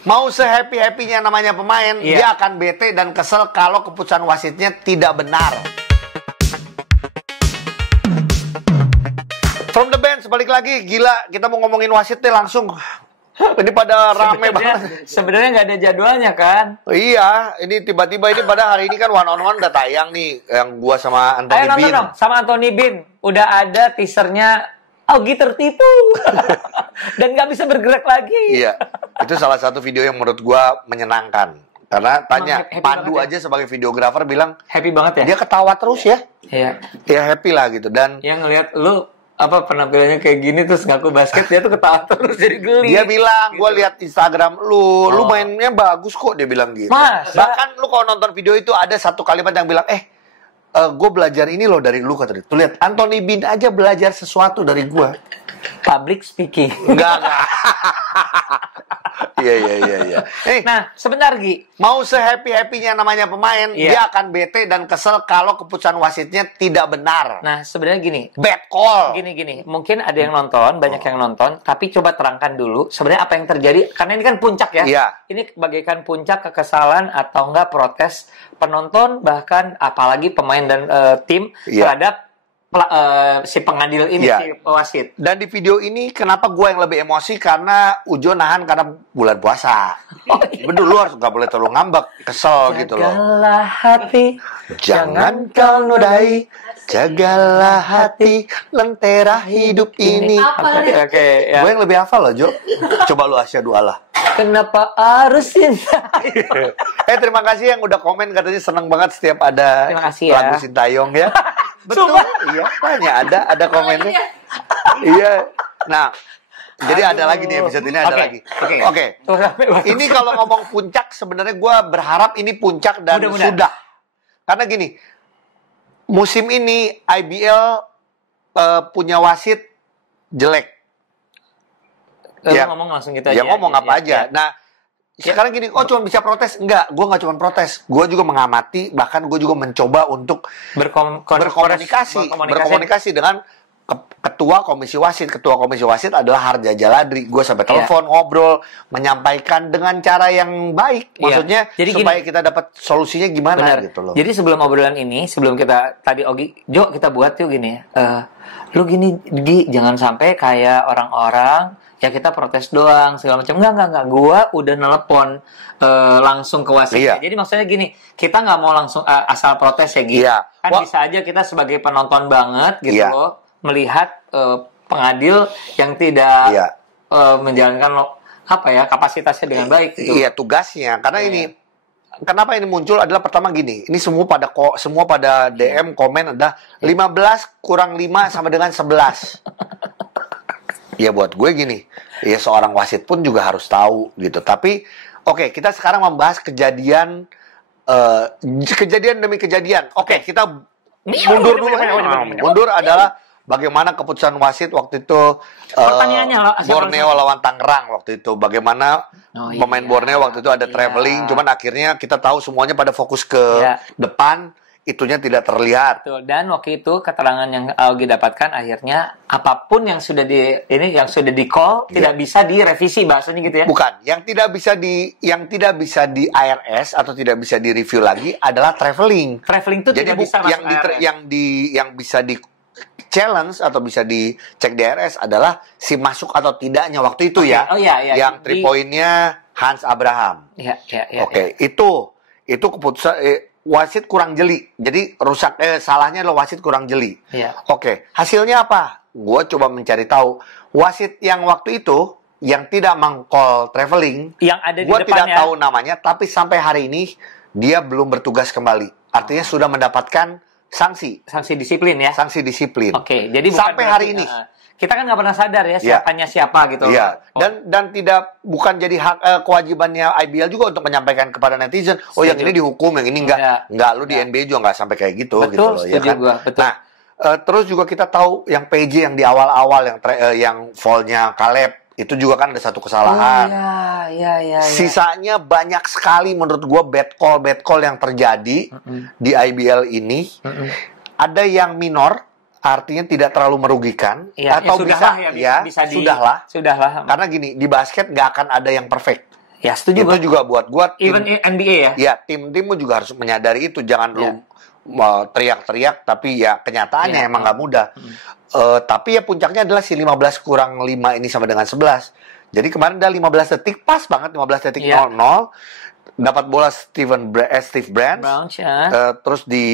Mau se-happy-happynya namanya pemain, dia akan bete dan kesel kalau keputusan wasitnya tidak benar. From the bench, balik lagi. Gila, kita mau ngomongin wasitnya langsung. Ini pada rame banget. Sebenarnya nggak ada jadwalnya kan? Iya, ini tiba-tiba ini pada hari ini kan one on one udah tayang nih. Yang gua sama Anthony Ayo nonton Bean. dong, sama Anthony Bean. Udah ada teasernya. Augie tertipu. Dan nggak bisa bergerak lagi. Iya, itu salah satu video yang menurut gua menyenangkan. Karena tanya, happy Pandu banget aja sebagai videografer bilang, Happy banget ya? dia ketawa terus ya. Iya. Ya happy lah gitu. Dan Yang ngelihat lu penampilannya kayak gini terus ngaku basket, dia tuh ketawa terus jadi geli. dia bilang, gitu. gue lihat Instagram lu mainnya bagus kok, dia bilang gitu. Masa? Bahkan lu kalau nonton video itu ada satu kalimat yang bilang, gue belajar ini loh dari lu, kata dia. Tuh lihat, Anthony Bean aja belajar sesuatu dari gue. Public speaking. Enggak. Iya. Nah, sebentar Gi. Mau se-happy-happynya namanya pemain, dia akan bete dan kesel kalau keputusan wasitnya tidak benar. Nah, sebenarnya gini. Bad call. Gini. Mungkin ada yang nonton, banyak yang nonton, tapi coba terangkan dulu sebenarnya apa yang terjadi. Karena ini kan puncak ya. Iya. Ini bagaikan puncak kekesalan atau enggak protes penonton, bahkan apalagi pemain dan tim terhadap si pengadil ini, si wasit. Dan di video ini kenapa gue yang lebih emosi karena Ujo nahan karena bulan puasa. Bener, lu harus gak boleh terlalu ngambek, kesel gitu loh. Jagalah hati, jangan kau nodai, jagalah hati, lentera hidup ini. Oke, ya. Gue yang lebih hafal loh, Jo. Coba lu asyhadu Allah. Kenapa harus cinta? Terima kasih yang udah komen, katanya seneng banget setiap ada lagu Sintayong ya. Betul. Iya, banyak ada komennya. Iya. Nah, jadi ada lagi nih episode ini ada lagi. Oke. Ini kalau ngomong puncak sebenarnya gue berharap ini puncak dan sudah. Karena gini, musim ini IBL punya wasit jelek. Ngomong langsung gitu aja. Ya ngomong apa aja. Nah, sekarang gini, cuma bisa protes? Enggak, gue nggak cuma protes. Gue juga mengamati, bahkan gue juga mencoba untuk berkomunikasi dengan ketua komisi wasit. Ketua komisi wasit adalah Harja Jaladri. Gue sampai telepon, ngobrol, menyampaikan dengan cara yang baik. Maksudnya, jadi supaya kita dapat solusinya gimana gitu loh. Jadi sebelum obrolan ini, sebelum kita tadi Jo, kita buat yuk gini. Lu gini, Gi, jangan sampai kayak orang-orang ya kita protes doang segala macam. Enggak. Gua udah nelepon langsung ke wasitnya. Jadi maksudnya gini, kita nggak mau langsung asal protes ya Gi. Kan bisa aja kita sebagai penonton banget gitu loh, melihat pengadil yang tidak menjalankan kapasitasnya dengan baik gitu. Iya, tugasnya. Karena ini kenapa ini muncul adalah pertama gini, ini semua pada DM komen ada 15 kurang 5 sama dengan 11. Ya buat gue gini, ya seorang wasit pun juga harus tahu gitu. Tapi oke, kita sekarang membahas kejadian demi kejadian. Oke, kita mundur dulu. Mundur adalah bagaimana keputusan wasit waktu itu Borneo lawan Tangerang waktu itu. Bagaimana pemain Borneo waktu itu ada traveling, cuman akhirnya kita tahu semuanya pada fokus ke depan. Itunya tidak terlihat. Betul. Dan waktu itu keterangan yang Augie dapatkan akhirnya apapun yang sudah di call tidak bisa direvisi, bahasanya gitu ya. Bukan, yang tidak bisa di IRS atau tidak bisa direview lagi adalah traveling. Traveling itu tidak bisa masuk IRS. Yang bisa di challenge atau bisa dicek di IRS adalah si masuk atau tidaknya waktu itu ya. Yang 3 poinnya Hans Abraham. Oke. Itu keputusan wasit kurang jeli. Jadi salahnya adalah wasit kurang jeli. Oke. Hasilnya apa? Gue coba mencari tahu. Wasit yang waktu itu yang tidak meng-call traveling, yang ada di gue tidak depannya, tahu namanya, tapi sampai hari ini dia belum bertugas kembali. Artinya sudah mendapatkan sanksi disiplin ya. Sanksi disiplin. Oke. Jadi sampai hari ini. Kita kan nggak pernah sadar ya siapa gitu. Iya. Dan bukan jadi hak kewajibannya IBL juga untuk menyampaikan kepada netizen. Yang ini dihukum, yang ini enggak. Lu di NBA juga nggak sampai kayak gitu. Betul, gitu loh, ya kan? Betul. Nah, terus juga kita tahu yang PJ yang di awal-awal yang foul-nya Caleb itu juga kan ada satu kesalahan. Sisanya banyak sekali menurut gua bad call yang terjadi di IBL ini. Ada yang minor. Artinya tidak terlalu merugikan atau sudahlah. Karena gini, di basket nggak akan ada yang perfect. Ya, setuju. Itu juga buat gua even NBA ya. Ya, tim-tim juga harus menyadari itu. Jangan lu teriak-teriak, tapi ya kenyataannya emang nggak mudah. Tapi ya puncaknya adalah si 15 kurang 5 ini sama dengan 11. Jadi kemarin ada 15 detik, pas banget 15 detik 00. Dapat bola Steve Brand. Terus di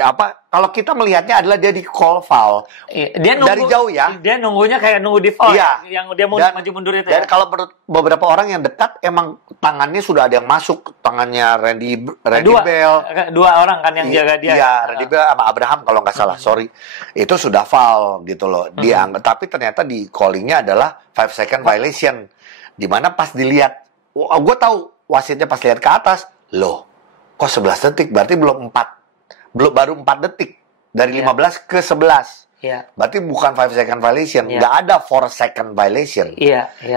apa? Kalau kita melihatnya adalah dia di call foul. Dia nunggu, dari jauh ya. Dia nunggunya kayak nunggu di foul. Yang dia mau maju mundur itu. Dan kalau beberapa orang yang dekat emang tangannya sudah ada yang masuk, tangannya Randy Bell. Dua orang kan yang jaga dia. Iya, Randy Bell sama Abraham kalau nggak salah, sorry. Itu sudah foul gitu loh. Tapi ternyata di callingnya adalah 5 second violation. Dimana pas dilihat, gue tahu wasitnya pas lihat ke atas, loh, kok 11 detik? Berarti baru 4 detik dari 15 ke 11. Berarti bukan 5 second violation, nggak ada 4 second violation.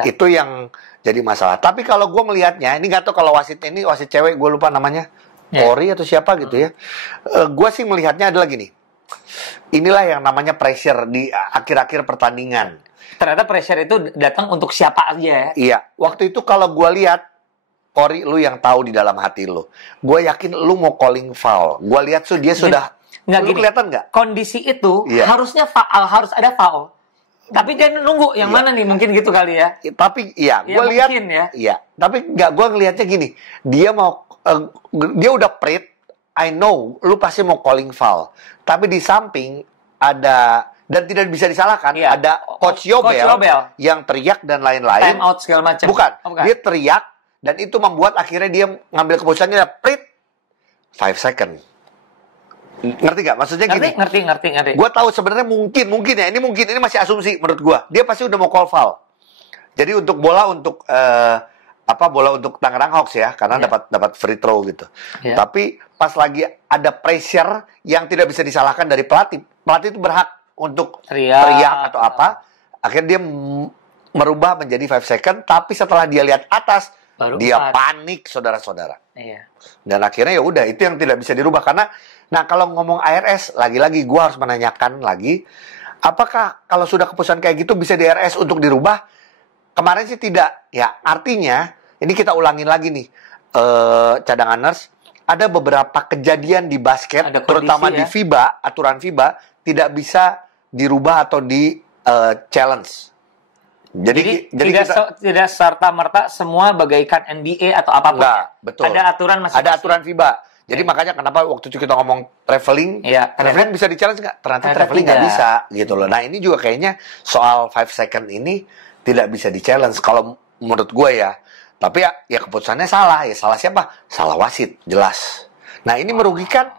Itu yang jadi masalah. Tapi kalau gue melihatnya, ini nggak tahu kalau wasitnya ini wasit cewek, gue lupa namanya, Ori atau siapa gitu ya. Gue sih melihatnya adalah gini. Inilah yang namanya pressure di akhir-akhir pertandingan. Ternyata pressure itu datang untuk siapa aja ya? Iya. Waktu itu kalau gue lihat, Ori, lu yang tahu di dalam hati lu. Gue yakin lu mau calling foul. Gue lihat dia sudah. Lu kelihatan nggak? Kondisi itu harusnya foul, harus ada foul. Tapi dia nunggu yang mana nih? Mungkin gitu kali ya. Tapi gue lihat. Tapi nggak, gue ngelihatnya gini. Dia dia udah prit. I know, lu pasti mau calling foul. Tapi di samping ada, dan tidak bisa disalahkan, ada Coach Yobel yang teriak dan lain-lain. Time out segala macam. Bukan. Dia teriak. Dan itu membuat akhirnya dia ngambil keputusannya prit 5 second. Ngerti gak? Maksudnya gini. Ngerti. Gue tahu sebenarnya mungkin ya. Ini masih asumsi menurut gue. Dia pasti udah mau call foul. Jadi untuk bola untuk Tangerang Hawks ya, karena dapat free throw gitu. Tapi pas lagi ada pressure yang tidak bisa disalahkan dari pelatih. Pelatih itu berhak untuk teriak atau apa. Akhirnya dia merubah menjadi 5 second. Tapi setelah dia lihat atas, dia panik, saudara-saudara. Dan akhirnya ya udah, itu yang tidak bisa dirubah. Karena, nah kalau ngomong ARS, lagi-lagi gue harus menanyakan lagi, apakah kalau sudah keputusan kayak gitu bisa di ARS untuk dirubah? Kemarin sih tidak. Ya artinya, ini kita ulangin lagi nih, cadanganers, ada beberapa kejadian di basket, terutama di FIBA, aturan FIBA, tidak bisa dirubah atau di challenge. Jadi tidak serta-merta semua bagaikan NBA atau apapun. Betul. Ada aturan masing-masing. Ada aturan FIBA. Jadi makanya kenapa waktu itu kita ngomong traveling, traveling bisa di-challenge nggak? Ternyata traveling nggak bisa gitu loh. Nah ini juga kayaknya soal 5 second ini tidak bisa di-challenge kalau menurut gue ya. Tapi ya keputusannya salah. Ya salah siapa? Salah wasit, jelas. Nah ini merugikan.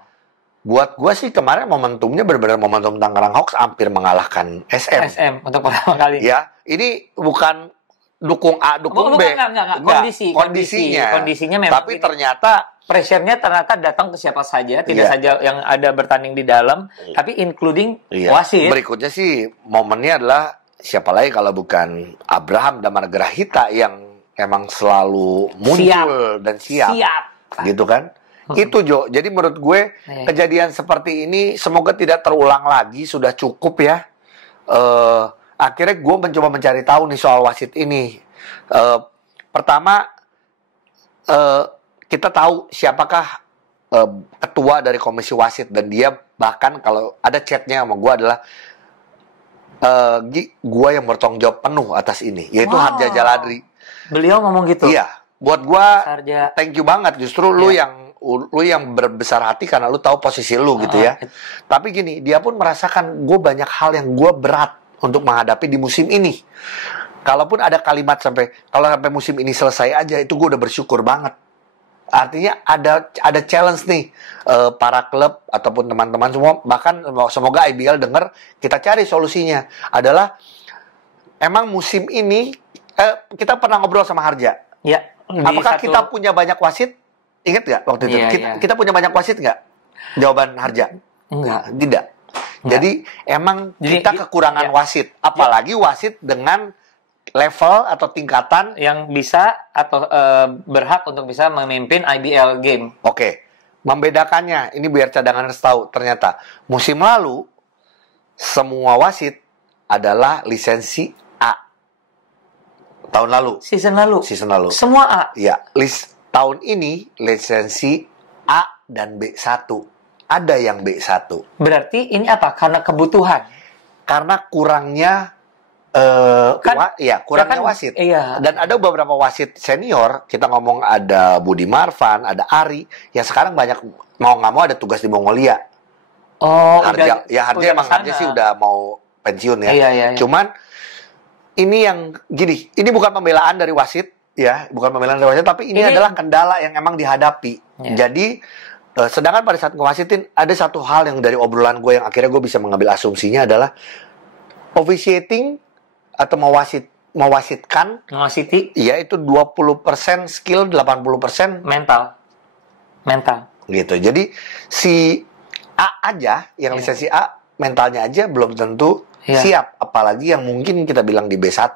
Buat gue sih kemarin momentumnya benar-benar momentum Tangerang Hawks hampir mengalahkan SM untuk pertama kali. Ya, ini bukan dukung A, dukung B. Enggak. Kondisinya memang. Tapi ternyata pressure-nya ternyata datang ke siapa saja, tidak saja yang ada bertanding di dalam, tapi including wasit. Berikutnya sih momennya adalah siapa lagi kalau bukan Abraham Damar Grahita yang emang selalu muncul dan siap. Gitu kan? Itu Jo, jadi menurut gue kejadian seperti ini semoga tidak terulang lagi, sudah cukup ya. Akhirnya gue mencoba mencari tahu nih soal wasit ini. Pertama, kita tahu siapakah ketua dari komisi wasit, dan dia bahkan kalau ada chatnya sama gue adalah gue yang bertanggung jawab penuh atas ini, yaitu Harja Jaladri. Beliau ngomong gitu? Iya, buat gue thank you banget, justru lu yang berbesar hati karena lu tahu posisi lu gitu ya. Tapi gini, dia pun merasakan gue banyak hal yang gue berat untuk menghadapi di musim ini. Kalaupun ada kalimat kalau sampai musim ini selesai aja, itu gue udah bersyukur banget. Artinya ada challenge nih, para klub ataupun teman-teman semua, bahkan semoga IBL denger, kita cari solusinya. Adalah emang musim ini kita pernah ngobrol sama Harja. Apakah kita punya banyak wasit? Ingat nggak waktu itu? Kita punya banyak wasit nggak? Jawaban Harja? Enggak. Tidak. Jadi emang kita kekurangan wasit. Apalagi wasit dengan level atau tingkatan yang bisa atau berhak untuk bisa memimpin IBL game. Oke. Membedakannya, ini biar cadangan harus tahu. Ternyata musim lalu semua wasit adalah lisensi A. Tahun lalu. Season lalu. Semua A. Ya, tahun ini lisensi A dan B1. Ada yang B1. Berarti ini apa? Karena kebutuhan. Karena kurangnya kurangnya wasit. Iya. Dan ada beberapa wasit senior, kita ngomong ada Budi Marvan, ada Ari, yang sekarang banyak mau nggak mau ada tugas di Mongolia. Harja emang Harja sih udah mau pensiun ya. Iya. Cuman ini yang gini, ini bukan pembelaan dari wasit ya, bukan pembelaan dari wasit, tapi ini adalah kendala yang emang dihadapi. Yeah. Jadi sedangkan pada saat ngewasitin ada satu hal yang dari obrolan gue yang akhirnya gue bisa mengambil asumsinya adalah officiating atau mewasiti, iya itu 20% skill, 80% mental. Gitu. Jadi si A aja, yang lisensi A, mentalnya aja belum tentu siap, apalagi yang mungkin kita bilang di B1.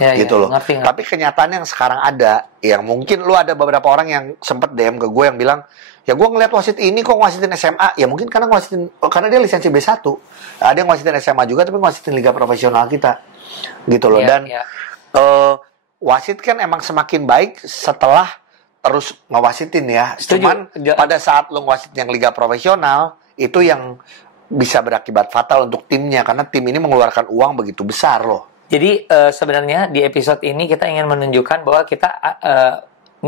Gitu loh. Ngerti. Tapi kenyataannya yang sekarang ada, yang mungkin lu ada beberapa orang yang sempet DM ke gue yang bilang, ya gue ngeliat wasit ini kok ngwasitin SMA, ya mungkin karena dia lisensi B1. Ada yang ngwasitin SMA juga, tapi ngwasitin liga profesional kita. Gitu loh. Dan wasit kan emang semakin baik setelah terus ngewasitin ya. Cuman pada saat lu ngwasit yang liga profesional, itu yang bisa berakibat fatal untuk timnya, karena tim ini mengeluarkan uang begitu besar loh. Jadi sebenarnya di episode ini kita ingin menunjukkan bahwa kita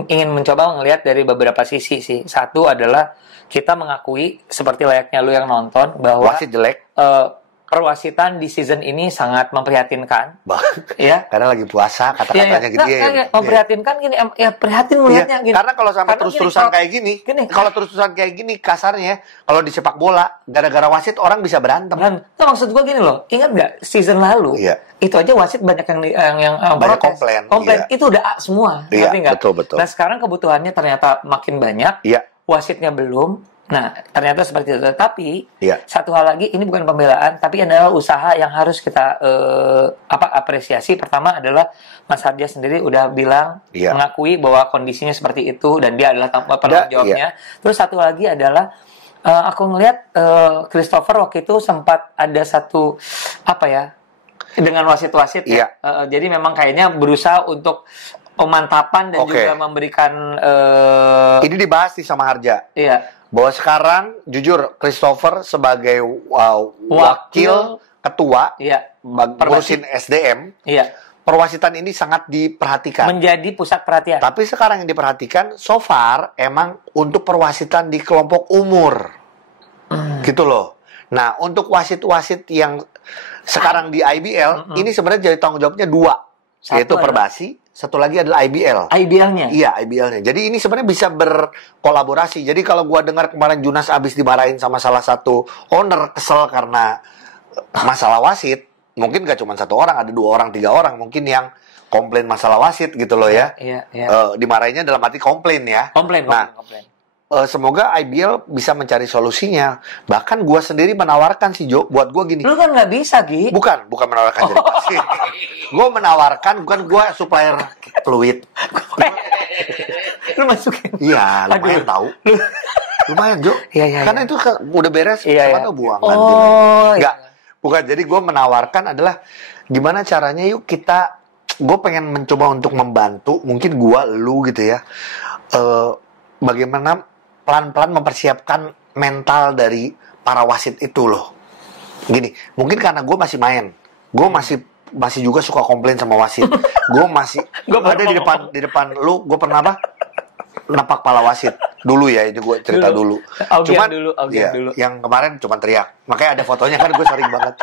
ingin mencoba melihat dari beberapa sisi sih. Satu adalah kita mengakui seperti layaknya lu yang nonton bahwa wasit jelek. Perwasitan di season ini sangat memprihatinkan. Ya. Karena lagi puasa, kata-katanya gitu ya. Memprihatinkan gini, ya prihatin melihatnya gini. Karena kalau sampai terus-terusan kayak gini, kalau terus-terusan kayak gini kasarnya, kalau di sepak bola, gara-gara wasit orang bisa berantem. Nah, maksud gua gini loh, ingat nggak season lalu? Itu aja wasit banyak yang banyak protes. Komplain. Itu udah A semua. Betul. Nah, sekarang kebutuhannya ternyata makin banyak. Wasitnya belum. Nah, ternyata seperti itu. Tapi satu hal lagi, ini bukan pembelaan, tapi adalah usaha yang harus kita apresiasi. Pertama adalah Mas Harja sendiri udah bilang, mengakui bahwa kondisinya seperti itu dan dia adalah penanggung jawabnya. Terus satu lagi adalah aku ngelihat Christopher waktu itu sempat ada satu dengan wasit-wasit ya. Jadi memang kayaknya berusaha untuk pemantapan dan juga memberikan ini dibahas sih sama Harja. Bahwa sekarang jujur Christopher sebagai wakil ketua ngurusin SDM, perwasitan ini sangat diperhatikan, menjadi pusat perhatian. Tapi sekarang yang diperhatikan so far emang untuk perwasitan di kelompok umur, gitu loh. Nah untuk wasit-wasit yang sekarang di IBL ini sebenarnya jadi tanggung jawabnya dua, yaitu Perbasi. Satu lagi adalah IBL. IBL-nya? Iya, IBL-nya. Jadi ini sebenarnya bisa berkolaborasi. Jadi kalau gua dengar kemarin Junas abis dimarahin sama salah satu owner, kesel karena masalah wasit, mungkin gak cuma satu orang, ada 2 orang, 3 orang mungkin yang komplain masalah wasit gitu loh ya. Dimarahinnya dalam arti komplain ya. Komplain. Semoga IBL bisa mencari solusinya. Bahkan gue sendiri menawarkan sih Jo, buat gue gini. Lu kan nggak bisa Gi. Bukan menawarkan jadi pasti. Gue menawarkan, bukan gue supplier fluid. Lu masukin? Iya, lumayan tahu. Lumayan Jo. Karena itu udah beres, siapa tahu buangan. Enggak, bukan. Jadi gue menawarkan adalah gimana caranya yuk kita. Gue pengen mencoba untuk membantu, mungkin gue, lu gitu ya. Bagaimana pelan-pelan mempersiapkan mental dari para wasit itu loh. Gini, mungkin karena gue masih main, gue masih juga suka komplain sama wasit. Gue ada di depan lu, gue pernah napak pala wasit dulu ya, itu gue cerita dulu. Cuman dulu. Yang kemarin cuma teriak, makanya ada fotonya kan, gue sering banget.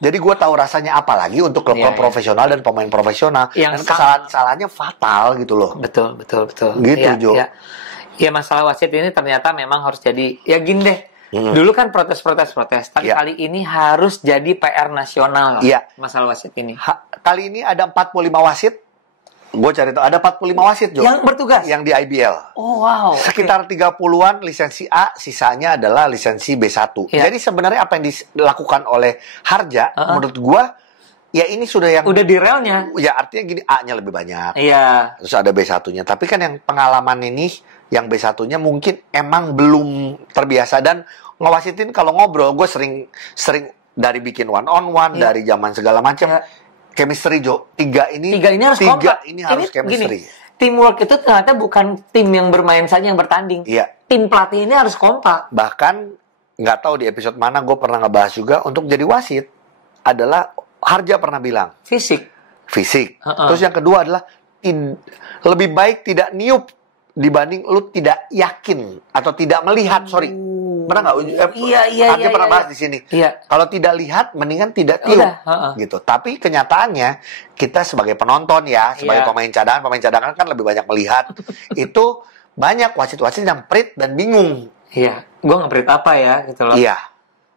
Jadi gue tahu rasanya apa lagi untuk klub profesional dan pemain profesional. Dan kesalahan-kesalahannya fatal gitu loh. Betul. Gitu Jo. Ya masalah wasit ini ternyata memang harus jadi, ya gini deh. Dulu kan protes. Tapi kali ini harus jadi PR nasional. Masalah wasit ini. Kali ini ada 45 wasit. Gue cari tahu ada 45 wasit Jo. Yang bertugas? Yang di IBL. Oh wow. Sekitar 30-an lisensi A, sisanya adalah lisensi B1. Jadi sebenarnya apa yang dilakukan oleh Harja, menurut gue, ya ini sudah yang... Udah di relnya. Ya artinya gini, A-nya lebih banyak. Iya. Terus ada B1-nya. Tapi kan yang pengalaman ini, yang B1-nya mungkin emang belum terbiasa. Dan ngewasitin kalau ngobrol, gue sering dari bikin one on one, dari zaman segala macam. chemistry, Jo. Tiga ini harus kompak. Ini harus chemistry. Gini, teamwork itu ternyata bukan tim yang bermain saja yang bertanding. Iya. Tim pelatih ini harus kompak. Bahkan nggak tahu di episode mana gue pernah ngebahas juga untuk jadi wasit adalah Harja pernah bilang fisik. Terus yang kedua adalah lebih baik tidak niup dibanding lu tidak yakin atau tidak melihat. Pernah nggak? Harja pernah bahas di sini. Iya. Kalau tidak lihat, mendingan tidak tiup. Gitu. Tapi kenyataannya kita sebagai penonton ya, sebagai pemain cadangan kan lebih banyak melihat. Itu banyak wasit-wasit yang perit dan bingung. Iya. Gue nggak perit apa ya, gitu loh. Iya.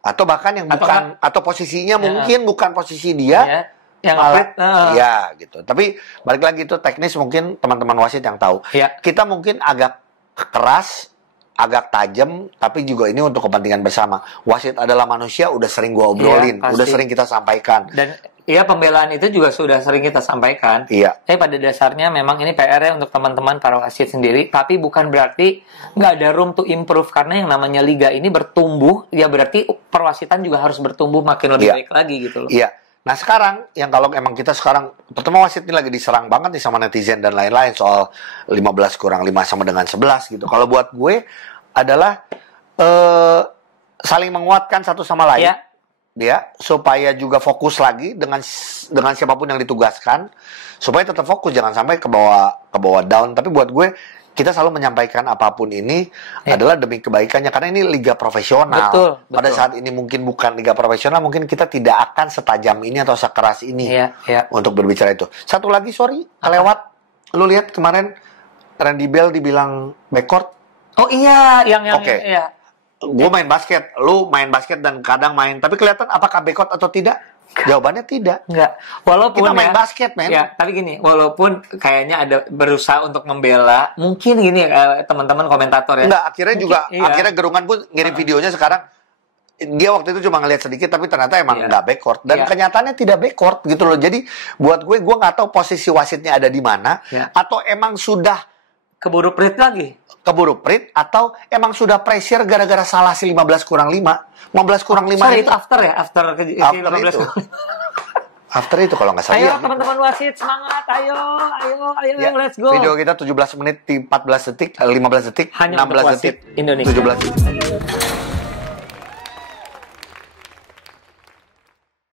Atau bahkan yang bukan, atau posisinya mungkin bukan posisi dia. Iya. Yang malah, ya gitu. Tapi balik lagi itu teknis mungkin teman-teman wasit yang tahu. Iya. Kita mungkin agak keras, agak tajam, tapi juga ini untuk kepentingan bersama. Wasit adalah manusia, udah sering gua obrolin, udah sering kita sampaikan. Dan pembelaan itu juga sudah sering kita sampaikan. Iya. Tapi pada dasarnya memang ini PR-nya untuk teman-teman para wasit sendiri, tapi bukan berarti nggak ada room to improve, karena yang namanya liga ini bertumbuh, ya berarti perwasitan juga harus bertumbuh makin lebih baik lagi gitu loh. Iya. Nah sekarang, yang kalau emang kita sekarang, pertama wasit ini lagi diserang banget nih sama netizen dan lain-lain soal 15 kurang 5 sama dengan 11 gitu. Kalau buat gue adalah saling menguatkan satu sama lain. Iya. Dia supaya juga fokus lagi dengan siapapun yang ditugaskan, supaya tetap fokus, jangan sampai ke bawah down. Tapi buat gue, kita selalu menyampaikan apapun ini adalah demi kebaikannya, karena ini liga profesional. Betul. Pada saat ini mungkin bukan liga profesional, mungkin kita tidak akan setajam ini atau sekeras ini untuk berbicara itu. Satu lagi, kelewat. Lu lihat kemarin Randy Bell dibilang backcourt. Oh iya, yang iya. Gue main basket, lu main basket dan kadang main, tapi kelihatan apakah backcourt atau tidak? Jawabannya tidak. Enggak. Walaupun kita main basket, men. Ya, tapi gini, walaupun kayaknya ada berusaha untuk membela, mungkin gini teman-teman komentator ya. Enggak, akhirnya Gerungan pun ngirim videonya sekarang. Dia waktu itu cuma ngeliat sedikit, tapi ternyata emang nggak backcourt. Dan kenyataannya tidak backcourt gitu loh. Jadi buat gue nggak tahu posisi wasitnya ada di mana, atau emang sudah keburu perit lagi. Atau emang sudah pressure gara-gara salah si 15 kurang 5. 15 kurang 5 itu after ya? After 15 itu. After itu kalau nggak salah. Ayo teman-teman wasit, semangat. Ayo, let's go. Video kita 17 menit 14 detik, 15 detik, hanya 16 detik, Indonesia. 17 detik.